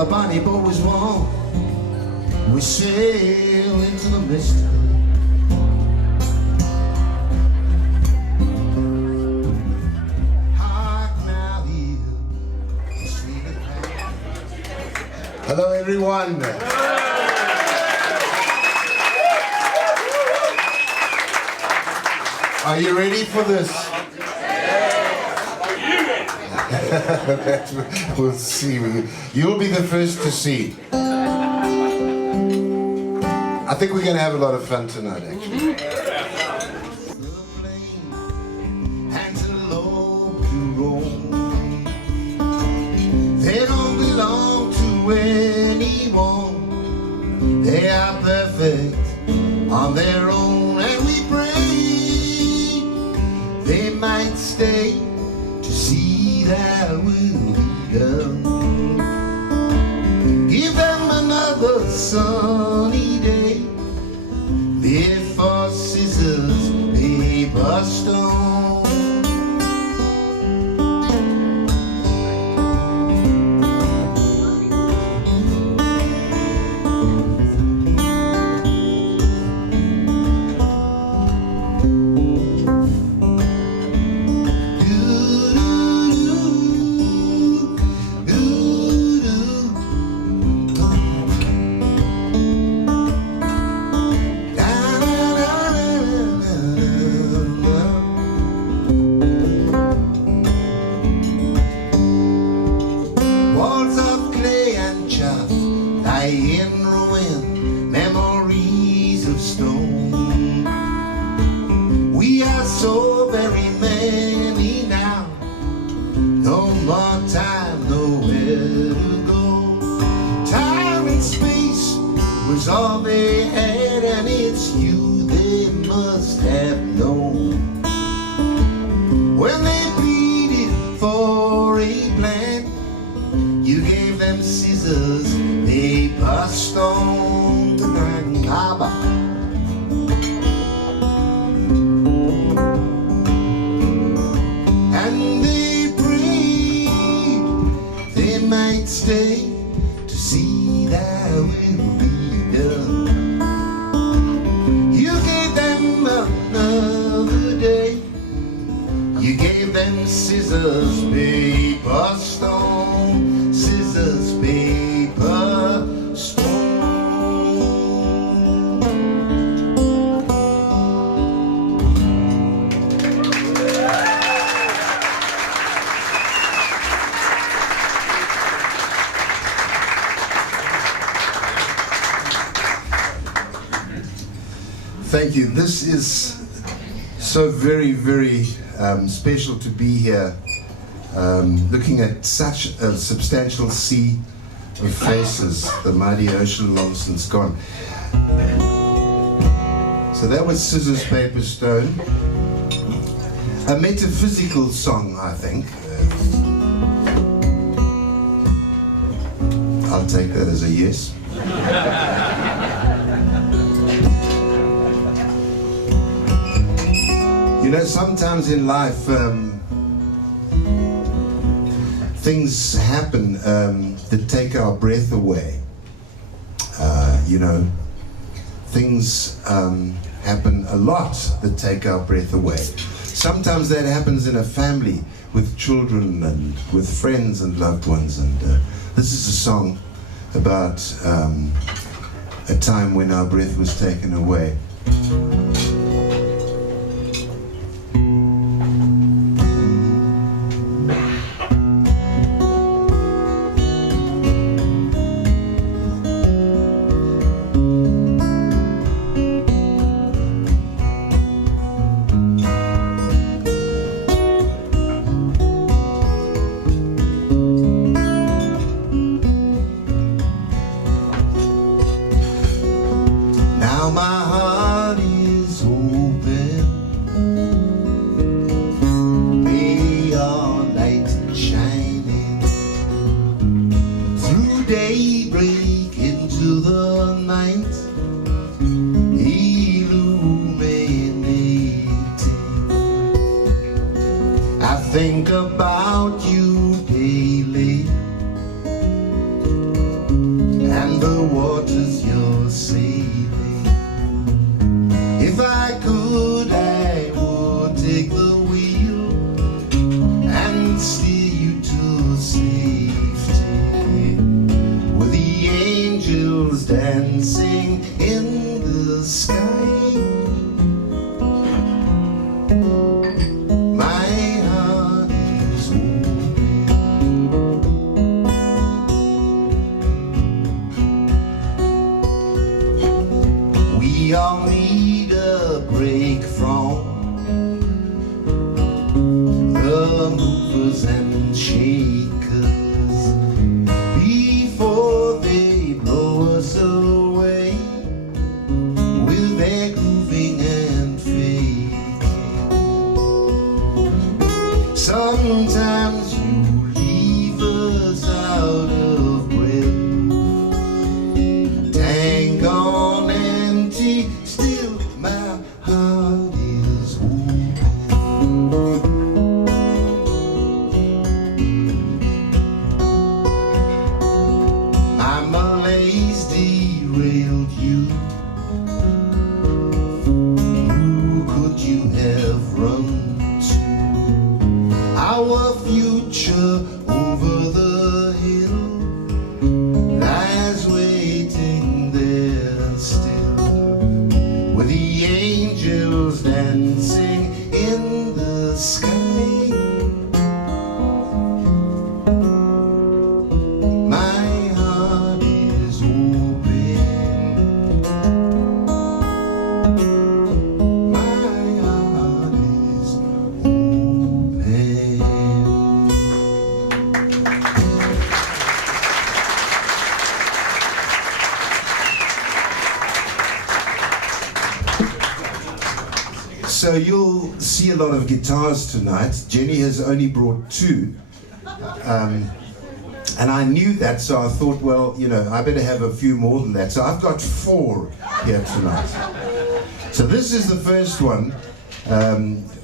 the bonnie boat was warm. We sail into the mist. Hello everyone. Are you ready for this? We'll see. You'll be the first to see. I think we're going to have a lot of fun tonight, actually. They don't belong to anyone. They are perfect on their own, and we pray they might stay to see that will be done. Give them another sunny day before scissors, paper, stone. In ruin, memories of stone. We are so very many now, no more time, nowhere to go. Time and space was all they had, and it's you they must have known. When they pleaded for a plan, you gave them scissors, paper, stone, to grandpa. And they prayed they might stay to see that will be done. You gave them another day. You gave them scissors, paper, stone. Scissors, paper, stone. Thank you. This is so very, very special to be here. Looking at such a substantial sea of faces, the mighty ocean long since gone. So that was Scissors, Paper, Stone. A metaphysical song, I think. I'll take that as a yes. You know, sometimes in life, things happen that take our breath away. You know, things happen a lot that take our breath away. Sometimes that happens in a family with children and with friends and loved ones. And this is a song about a time when our breath was taken away. Now my heart is open, may our light shining through daybreak into the night, illuminating. I think about you daily, power movers and shakers before they blow us away with their grooving and faking. Sometimes you leave us out of breath, tank on empty, still my heart is open. My malaise derailed you. Who could you have run to? Our future over the hill lies waiting there still, with the angels dancing in the sky. My heart is open. My heart is open. So you'll see a lot of guitars tonight. Jenni has only brought two. And I knew that, so I thought, well, you know, I better have a few more than that. So I've got 4 here tonight. So this is the first one,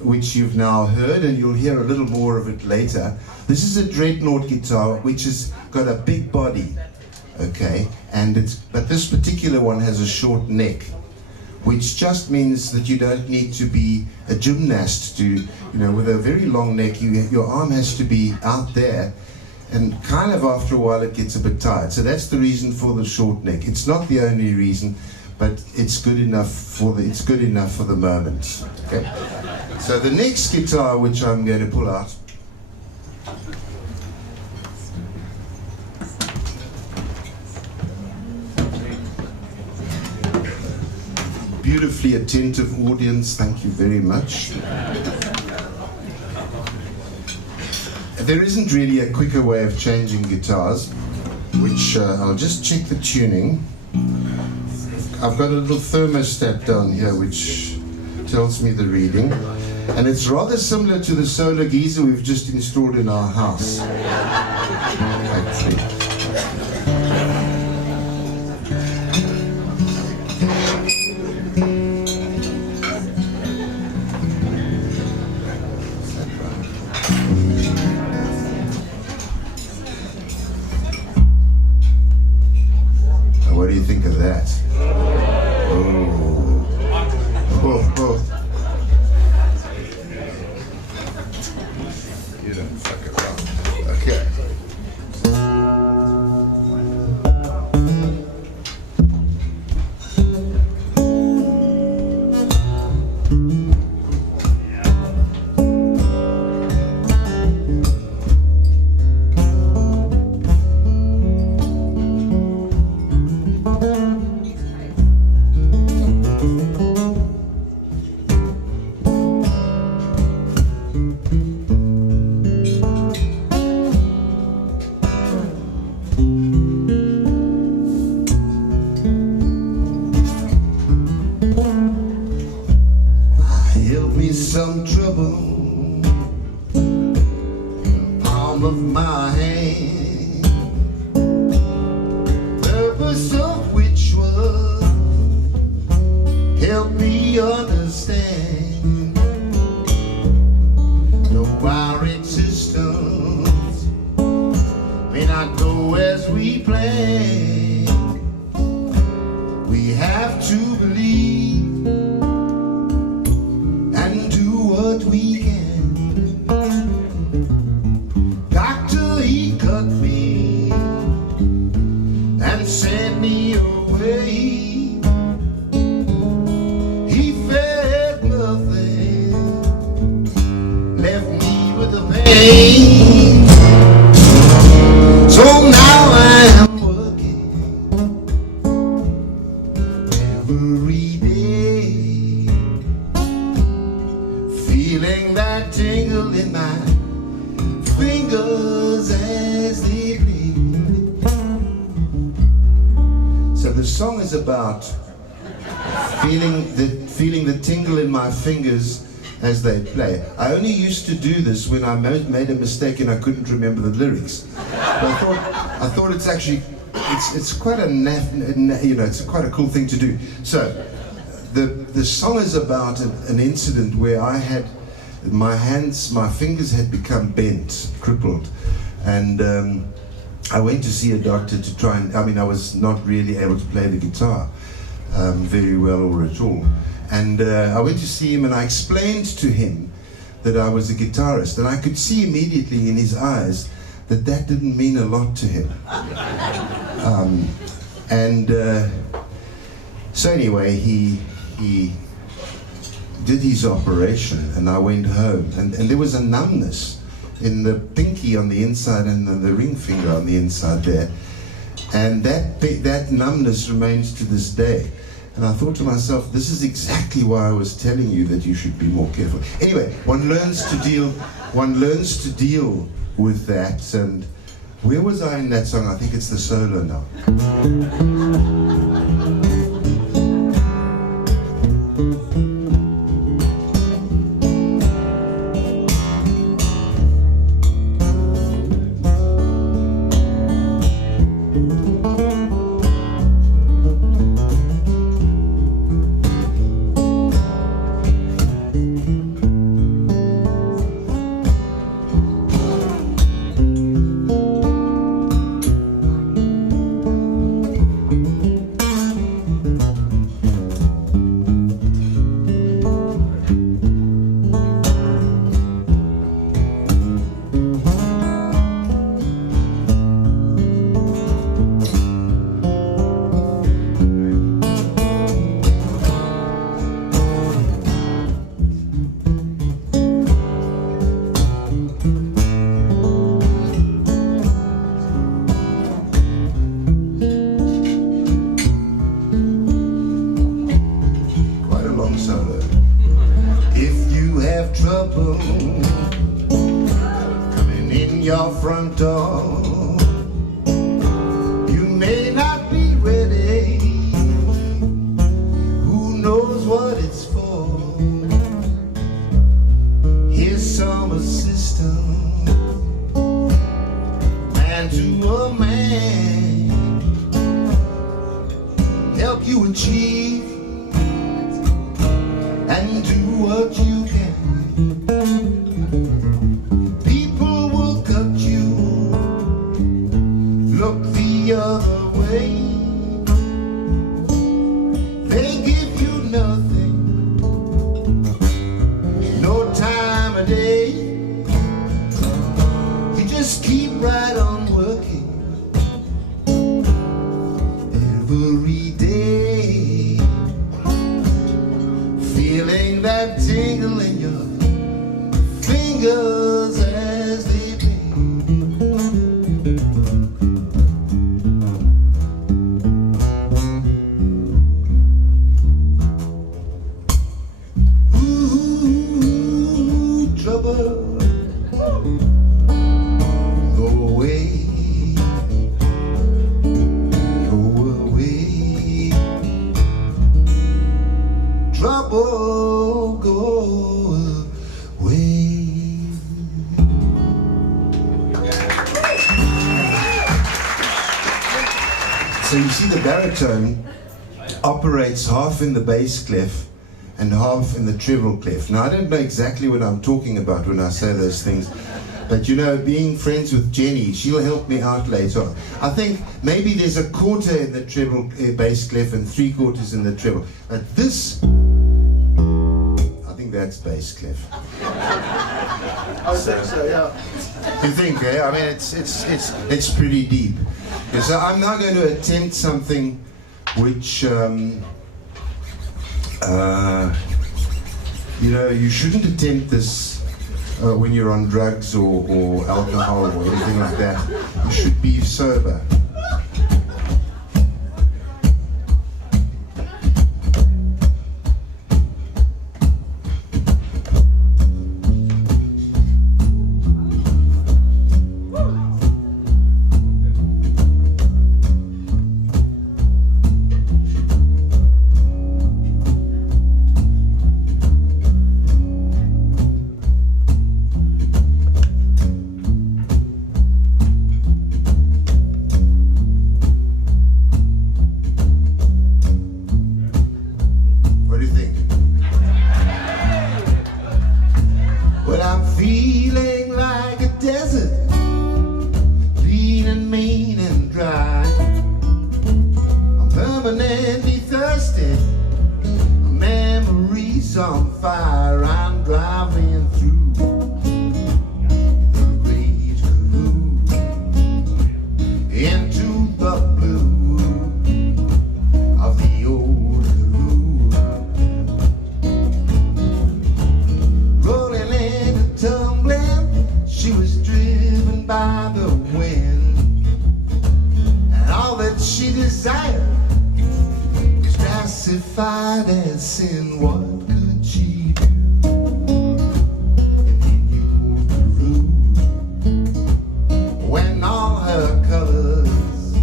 which you've now heard, and you'll hear a little more of it later. This is a dreadnought guitar, which has got a big body, okay? But this particular one has a short neck, which just means that you don't need to be a gymnast to, you know, with a very long neck, your arm has to be out there, and kind of after a while it gets a bit tired. So that's the reason for the short neck. It's not the only reason, but it's good enough for the moment. Okay. So the next guitar which I'm going to pull out beautifully attentive audience, thank you very much. There isn't really a quicker way of changing guitars, which I'll just check the tuning. I've got a little thermostat down here which tells me the reading, and it's rather similar to the solar geyser we've just installed in our house, actually. What do you think of that? Oh. Oh, oh. You don't fuck around. Okay. Some trouble in the palm of my hand, purpose of which was help me understand. Though our existence may not go as we plan, we have to believe what we can. Doctor, he cut me and sent me away. He felt nothing, left me with the pain. So now I am working every day, feeling that tingle in my fingers as they play. So the song is about feeling the tingle in my fingers as they play. I only used to do this when I made a mistake and I couldn't remember the lyrics. But I thought it's actually it's quite it's quite a cool thing to do. So the song is about an incident where I had my fingers had become bent, crippled, and I went to see a doctor to try and, I was not really able to play the guitar very well or at all. And I went to see him and I explained to him that I was a guitarist, and I could see immediately in his eyes that didn't mean a lot to him. So anyway, he did his operation and I went home, and there was a numbness in the pinky on the inside and the ring finger on the inside there, and that numbness remains to this day. And I thought to myself, this is exactly why I was telling you that you should be more careful. Anyway, one learns to deal with that. And where was I in that song? I think it's the solo now. Trouble coming in your front door, you may not be ready, who knows what it's for. Here's some assistance, man to a man, help you achieve and do what you can. People will cut you, look the other way. They give you nothing, no time of day. You just keep right on working every day, feeling that tingle in your fingers as they play. Ooh, trouble, go away, go away. Trouble, go away. So you see, the baritone operates half in the bass clef and half in the treble clef. Now, I don't know exactly what I'm talking about when I say those things, but being friends with Jenni, she'll help me out later on. I think maybe there's a quarter in the treble bass clef and 3/4 in the treble. But this, I think that's bass clef. I think so, yeah. You think, eh? I mean, it's pretty deep. Okay, so I'm now going to attempt something which, you shouldn't attempt this when you're on drugs or alcohol or anything like that. You should be sober. Well, I'm feeling like a desert, lean and mean and dry. I'm permanently thirsty, memories on fire. I'm driving through the great Carew into the blue of the old Carew, rolling and tumbling. She was driven by the wind, and all that she desired was classified as sin. What could she do? And then you pulled the road when all her colors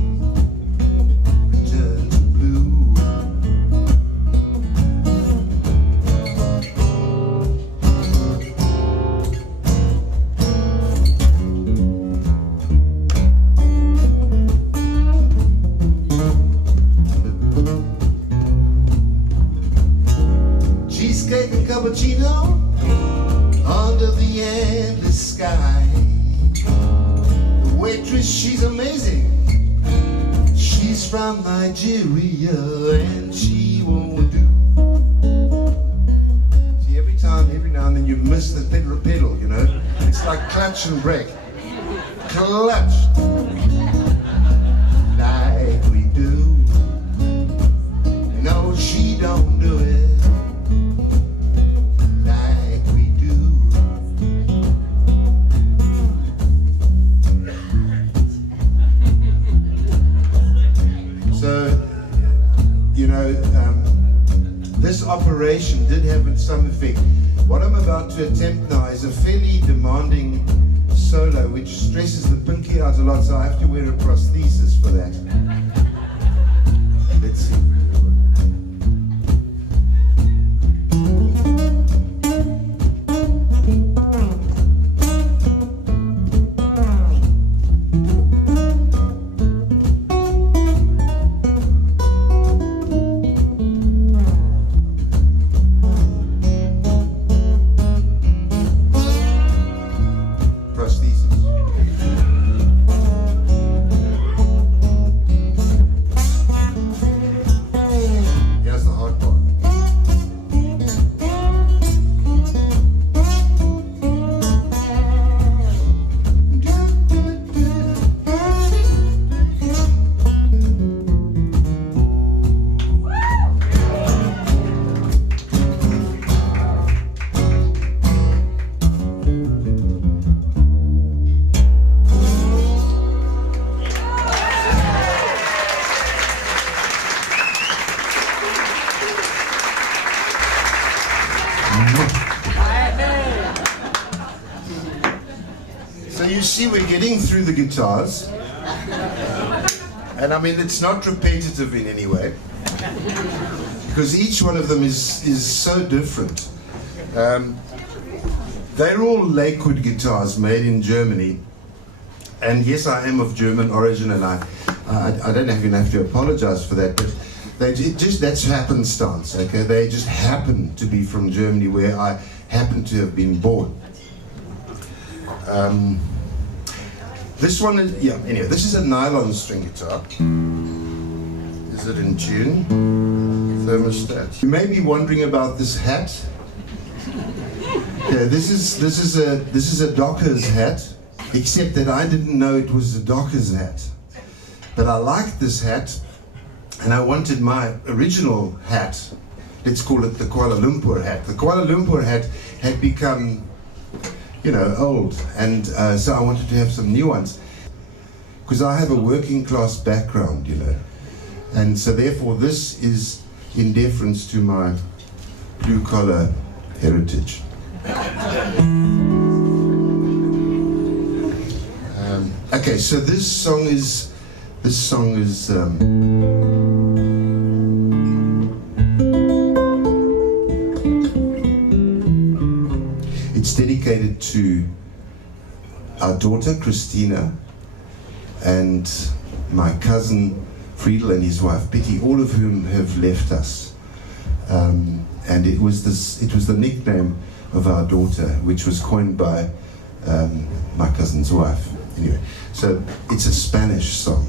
returned to blue. Cheesecake and cappuccino under the endless sky. The waitress, she's amazing. She's from Nigeria and she won't do. See, every now and then you miss the pedal, you know. It's like clutch and brake. Clutch. Like we do. No, she don't do it. This operation did have some effect. What I'm about to attempt now is a fairly demanding solo which stresses the pinky out a lot, so I have to wear a prosthesis for that. Let's see. So you see, we're getting through the guitars, and I mean it's not repetitive in any way, because each one of them is so different. They're all Lakewood guitars made in Germany, and yes, I am of German origin, and I don't even have to apologize for that, but that's happenstance, okay? They just happen to be from Germany, where I happen to have been born. This one is, anyway, this is a nylon string guitar. Is it in tune? Thermostat. You may be wondering about this hat. Okay, this is a docker's hat, except that I didn't know it was a docker's hat. But I liked this hat, and I wanted my original hat. Let's call it the Kuala Lumpur hat. The Kuala Lumpur hat had become, old, and so I wanted to have some new ones, because I have a working class background, and so therefore this is in deference to my blue collar heritage. Okay, so this song is it's dedicated to our daughter Christina and my cousin Friedel and his wife Betty, all of whom have left us. And it was the nickname of our daughter, which was coined by my cousin's wife. Anyway, so it's a Spanish song.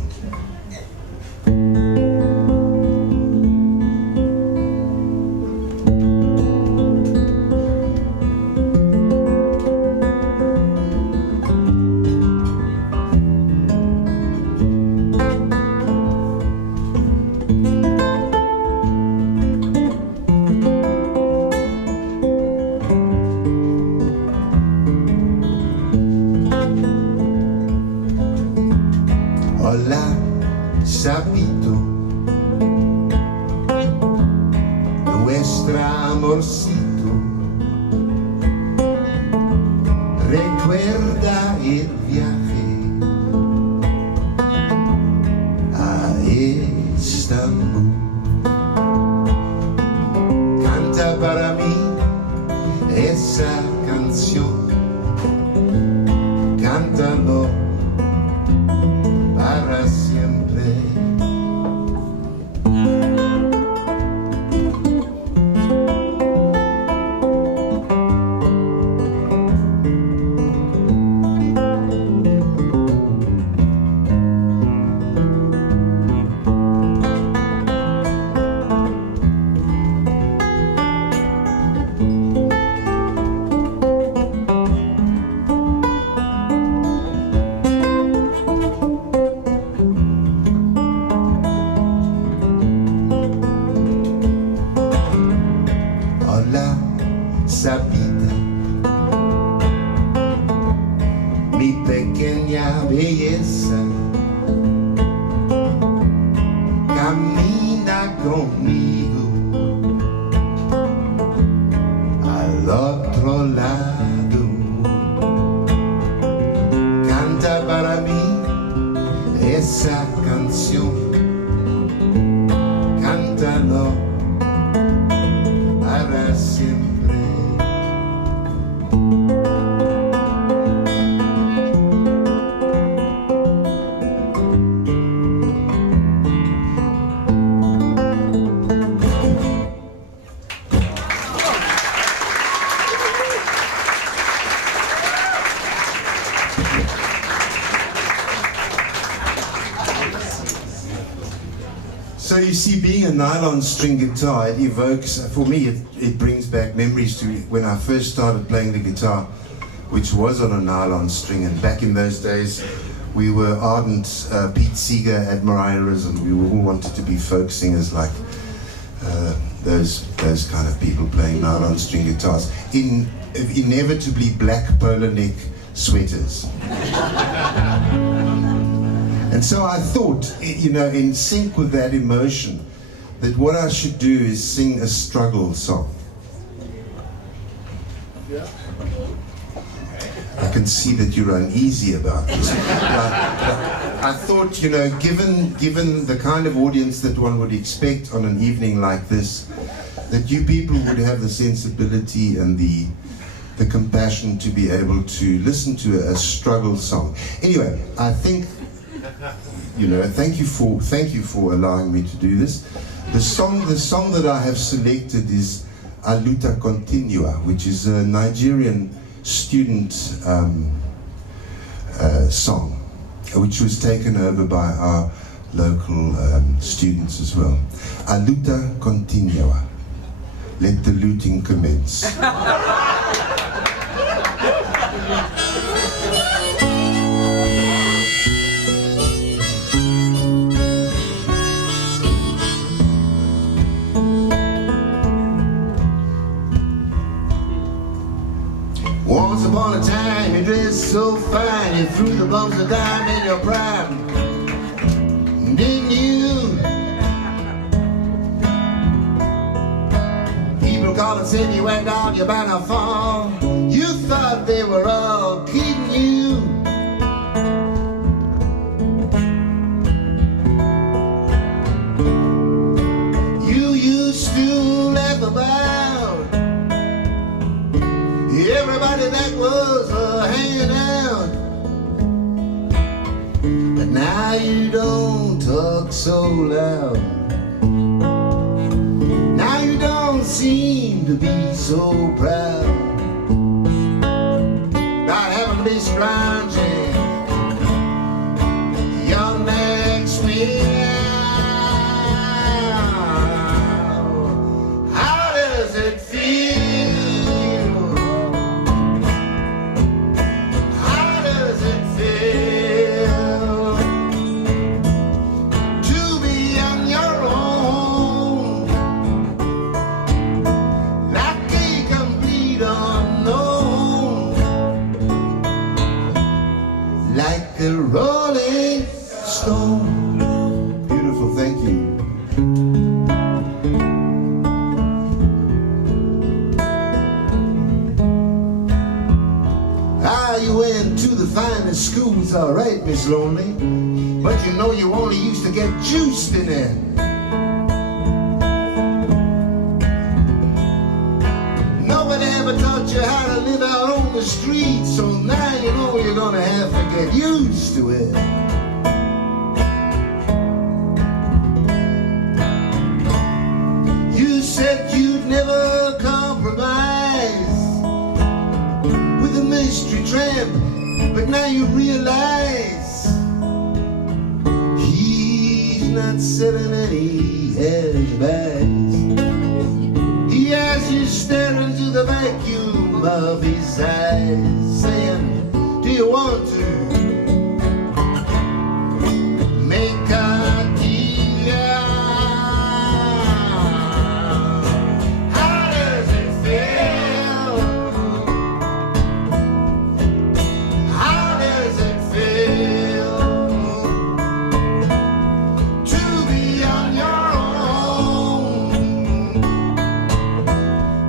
Hola, sapito, nuestro amorcito, recuerda el viaje a Estambul. Canta para mí esa canción, cántalo para siempre. Hola, sapita, mi pequeña belleza, camina conmigo al otro lado, canta para mí esa canción, cántalo para siempre. So you see, being a nylon string guitar, it evokes, for me, it brings back memories to when I first started playing the guitar, which was on a nylon string. And back in those days, we were ardent Pete Seeger admirers, and we all wanted to be folk singers like those kind of people playing nylon string guitars in inevitably black polo neck sweaters. And so I thought, you know, in sync with that emotion, that what I should do is sing a struggle song. Yeah. I can see that you're uneasy about this. I thought, you know, given the kind of audience that one would expect on an evening like this, that you people would have the sensibility and the compassion to be able to listen to a struggle song. Anyway, I think, you know, thank you for allowing me to do this. The song that I have selected is A Luta Continua, which is a Nigerian student song, which was taken over by our local students as well. A Luta Continua. Let the looting commence. Once upon a time, you dressed so fine, you threw the bumps of dime in your prime. Didn't you? People called and said you went down, you're bound to fall. You thought they were all kidding you. You used to laugh about everybody that was hanging out, but now you don't talk so loud. Now you don't seem to be so proud. be splunging your next meal. How does it feel? How does it feel to be on your own, like a complete unknown, like a rolling stone? Beautiful, thank you. You went to the finest schools, all right, Miss Lonely, but you know you only used to get juiced in there. Nobody ever taught you how to live out on the street, so now you know you're gonna have to get used to it. You said you'd never compromise with a mystery tramp, but now you realize he's not selling any alibis. He has you staring into the vacuum of his eyes, saying, do you want to make a deal? How does it feel? How does it feel to be on your own,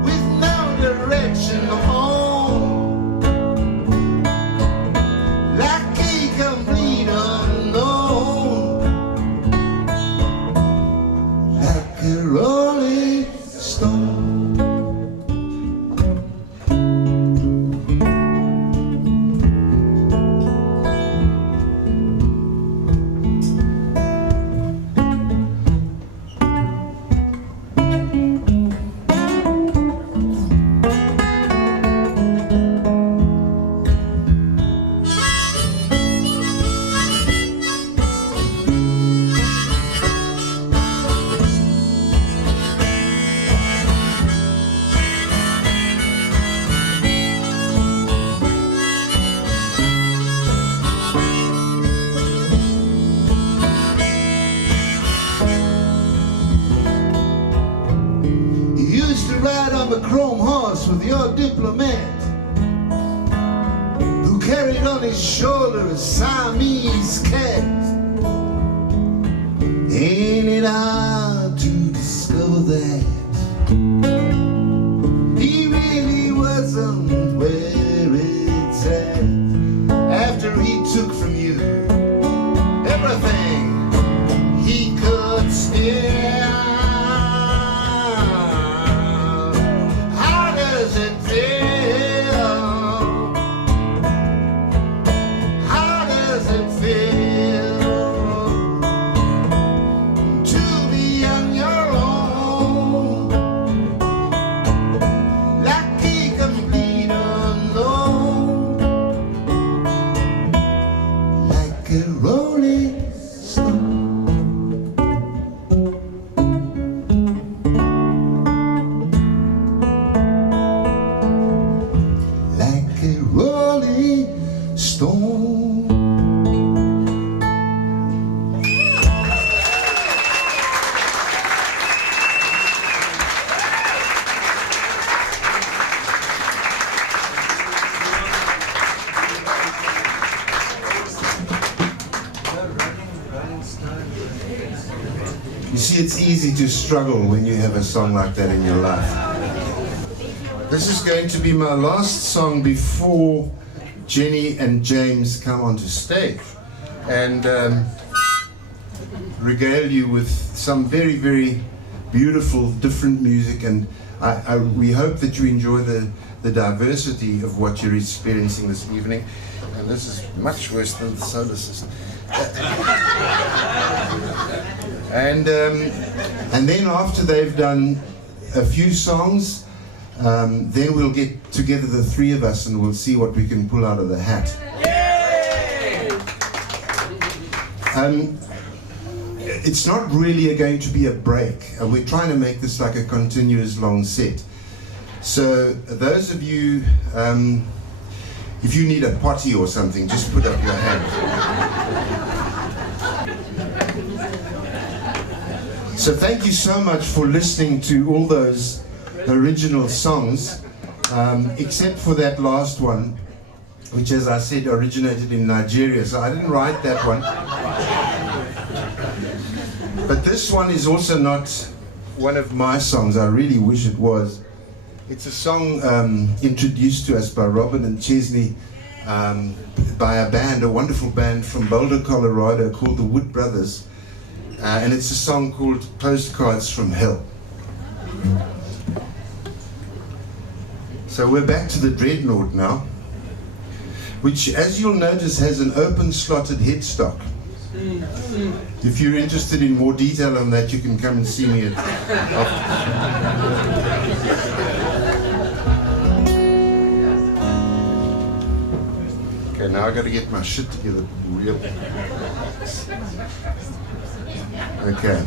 with no direction home, like a complete unknown, like a rolling stone? Ride on the chrome horse with your diplomat, who carried on his shoulder a Siamese cat. Ain't it hard to discover that he really wasn't where it's at, after he took from you everything he could steal? You see, it's easy to struggle when you have a song like that in your life. This is going to be my last song before Jenni and James come onto stage and regale you with some very, very beautiful, different music, and we hope that you enjoy the diversity of what you're experiencing this evening. And this is much worse than the solar system. And then after they've done a few songs, Then we'll get together, the three of us, and we'll see what we can pull out of the hat. It's not really going to be a break. We're trying to make this like a continuous long set. So those of you, if you need a potty or something, just put up your hand. So thank you so much for listening to all those original songs, except for that last one, which, as I said, originated in Nigeria. So I didn't write that one. But this one is also not one of my songs. I really wish it was. It's a song introduced to us by Robin and Chesney, by a band, a wonderful band from Boulder, Colorado, called the Wood Brothers. And it's a song called Postcards from Hell. So we're back to the Dreadnought now, which, as you'll notice, has an open slotted headstock. If you're interested in more detail on that, you can come and see me at Okay, now I got to get my shit together. Real. Okay.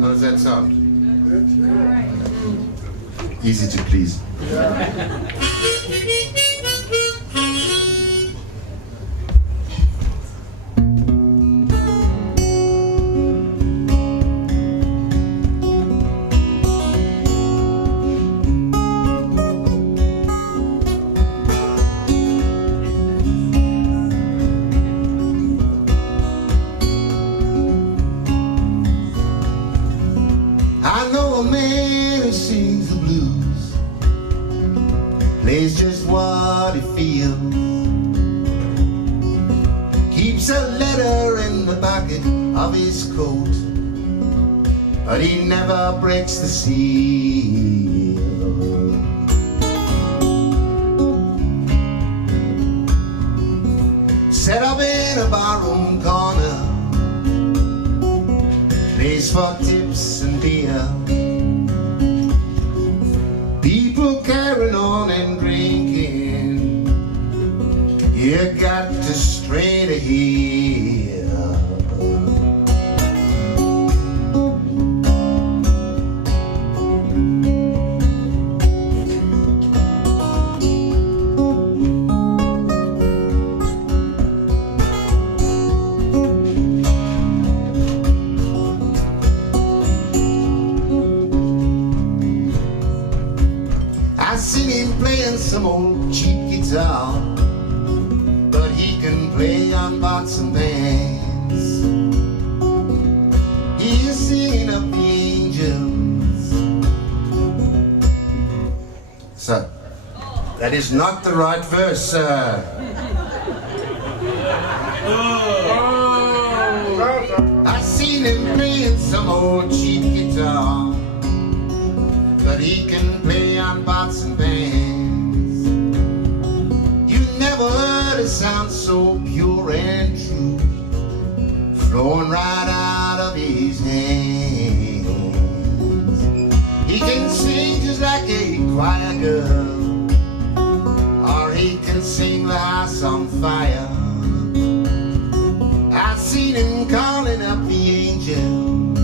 How does that sound? Easy to please. Plays just what he feels. Keeps a letter in the pocket of his coat, but he never breaks the seal. Set up in a barroom corner, plays for tips and beer. People carrying on and drinking, you got to strain a heel. Some old cheap guitar, but he can play on pots and pans. He's singing up the angels. So, that is not the right verse, sir. I seen him playing some old cheap guitar, but he can play on pots and pans. Never heard a sound so pure and true, flowing right out of his hands. He can sing just like a choir girl, or he can sing the house on fire. I've seen him calling up the angels,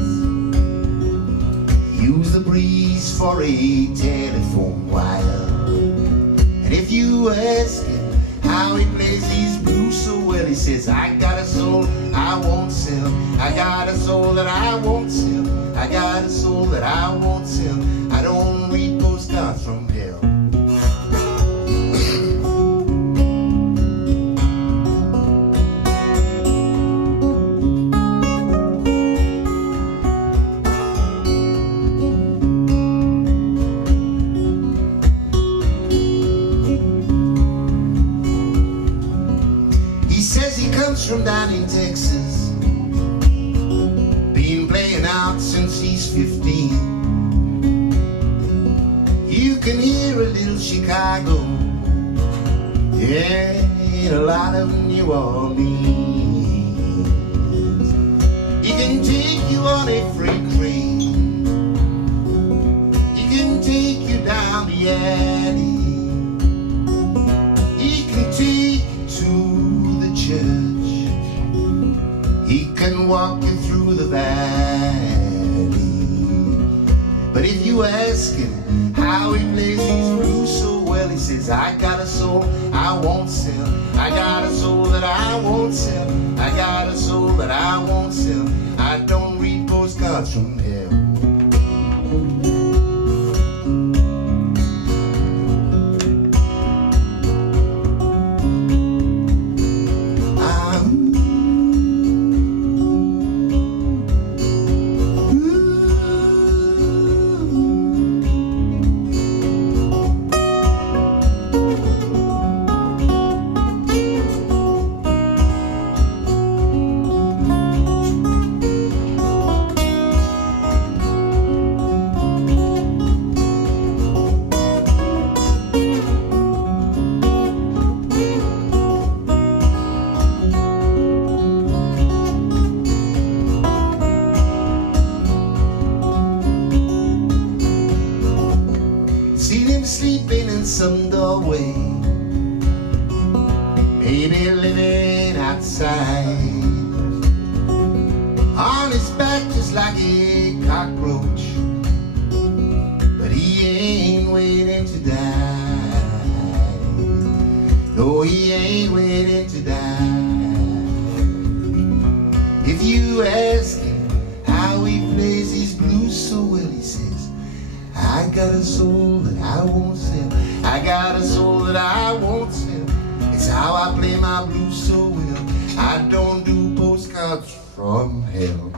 use the breeze for a telephone wire. And if you ask him how he plays these blues so well, he says, I got a soul I won't sell. I got a soul that I won't sell. I got a soul that I won't sell. I don't read postcards from hell. From down in Texas, been playing out since he's 15. You can hear a little Chicago, yeah, and a lot of New Orleans. He can take you on a freight train, he can take the alley. He can take you to the church. He can walk you through the valley. But if you ask him how he plays these blues so well, he says, I got a soul I won't sell. I got a soul that I won't sell. I got a soul that I won't sell. I don't read postcards from hell. Sleeping in some doorway, maybe living outside, on his back just like a cockroach, but he ain't waiting to die. No, he ain't waiting to die. If you ask him how he plays his blues so well, he says, I got a soul that I won't sell. I got a soul that I won't sell. It's how I play my blues so well. I don't do postcards from hell.